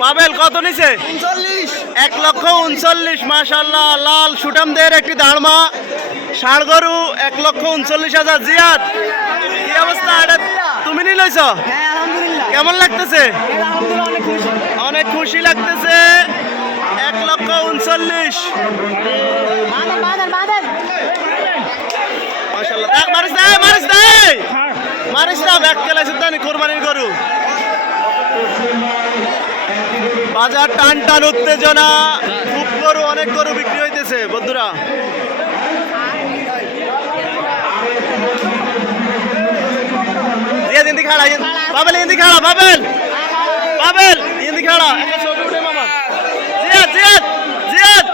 পাবেল কত নিছে? এক লক্ষ উনচল্লিশ মাশাল্লাহ লাল সুটামদের একটি দাঁড়মা। ষাড় গরু এক লক্ষ উনচল্লিশ হাজার জিয়াদ। কি অবস্থা? এটা তুমি নি লইছ? হ্যাঁ কেমন লাগতেছে? অনেক খুশি। লাগতেছে। এক লক্ষ উনচল্লিশ। মারিস না মারিস না মারিস না ব্যাগ খেলাইছে তানি কোরবানির গরু। বাজার টান টান উত্তেজনা। খুব গরু, অনেক গরু বিক্রি হইতেছে, বন্ধুরা। হিন্দি খাড়া হিন্দি খাড়া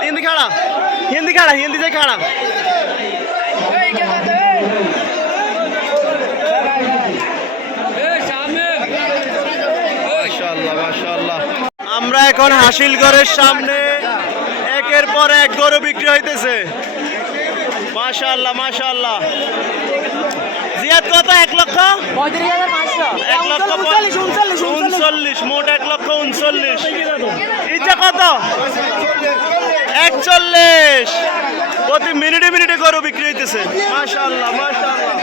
হিন্দি খাড়া হিন্দি খাড়া হিন্দি যে খাড়া মাশাআল্লাহ, মাশাআল্লাহ। আমরা এখন হাসিলগড়ের সামনে। একের পর এক গরু বিক্রি হইতেছে। মাশাআল্লাহ মাশাআল্লাহ। জিয়াদ কত? এক লক্ষ? এক লক্ষ উনচল্লিশ মোট এক লক্ষ উনচল্লিশ। ইচ্ছা কত? একচল্লিশ। প্রতি মিনিটে মিনিটে গরু বিক্রি হইতেছে। মাশাআল্লাহ মাশাআল্লাহ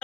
আরও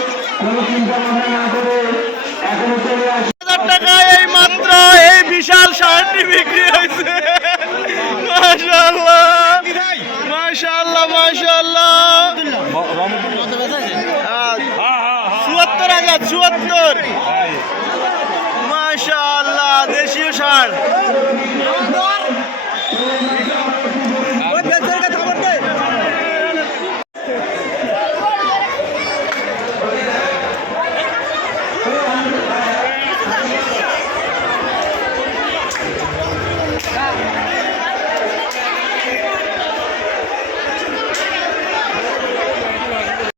কোনো চিন্তা ভাবনা না করে এখনও চলে আসে হাজার টাকা এই মাত্র এই বিশাল ষাঁড়টি বিক্রি হয়েছে। মাশাআল্লাহ মাশাআল্লাহ মাশাআল্লাহ। চুয়াত্তর হাজার চুয়াত্তর।